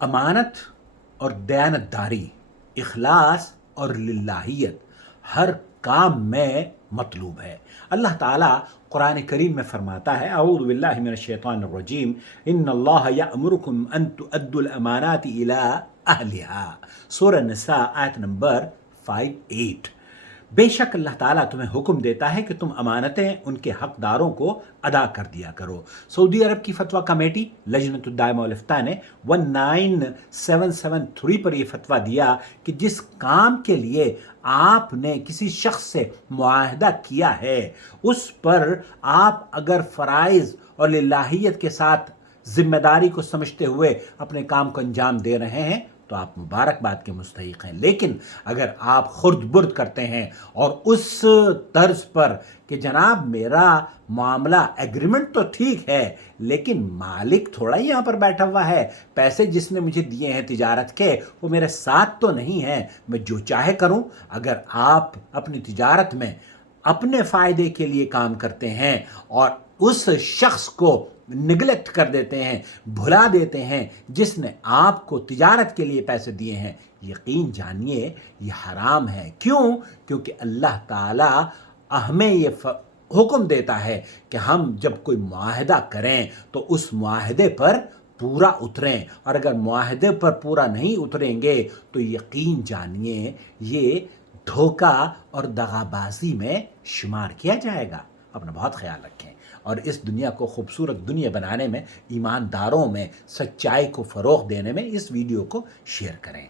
امانت اور دیانتداری، اخلاص اور للہیت ہر کام میں مطلوب ہے۔ اللہ تعالیٰ قرآن کریم میں فرماتا ہے، اعوذ باللہ من الشیطان الرجیم، ان اللہ یأمرکم ان تؤدوا الامانات الی اہلها، سورہ نساء آیت نمبر 58۔ بے شک اللہ تعالیٰ تمہیں حکم دیتا ہے کہ تم امانتیں ان کے حقداروں کو ادا کر دیا کرو۔ سعودی عرب کی فتویٰ کمیٹی لجنۃ الدائمہ والافتاء نے 19773 پر یہ فتویٰ دیا کہ جس کام کے لیے آپ نے کسی شخص سے معاہدہ کیا ہے اس پر آپ اگر فرائض اور للہیت کے ساتھ ذمہ داری کو سمجھتے ہوئے اپنے کام کو انجام دے رہے ہیں تو آپ مبارکباد کے مستحق ہیں، لیکن اگر آپ خرد برد کرتے ہیں اور اس طرز پر کہ جناب میرا معاملہ ایگریمنٹ تو ٹھیک ہے لیکن مالک تھوڑا ہی یہاں پر بیٹھا ہوا ہے، پیسے جس نے مجھے دیے ہیں تجارت کے وہ میرے ساتھ تو نہیں ہیں، میں جو چاہے کروں، اگر آپ اپنی تجارت میں اپنے فائدے کے لیے کام کرتے ہیں اور اس شخص کو نگلیکٹ کر دیتے ہیں، بھلا دیتے ہیں جس نے آپ کو تجارت کے لیے پیسے دیے ہیں، یقین جانیے یہ حرام ہے۔ کیوں؟ کیونکہ اللہ تعالیٰ ہمیں یہ حکم دیتا ہے کہ ہم جب کوئی معاہدہ کریں تو اس معاہدے پر پورا اتریں، اور اگر معاہدے پر پورا نہیں اتریں گے تو یقین جانیے یہ دھوکہ اور دغابازی میں شمار کیا جائے گا۔ اپنا بہت خیال رکھیں اور اس دنیا کو خوبصورت دنیا بنانے میں، ایمانداروں میں سچائی کو فروغ دینے میں اس ویڈیو کو شیئر کریں۔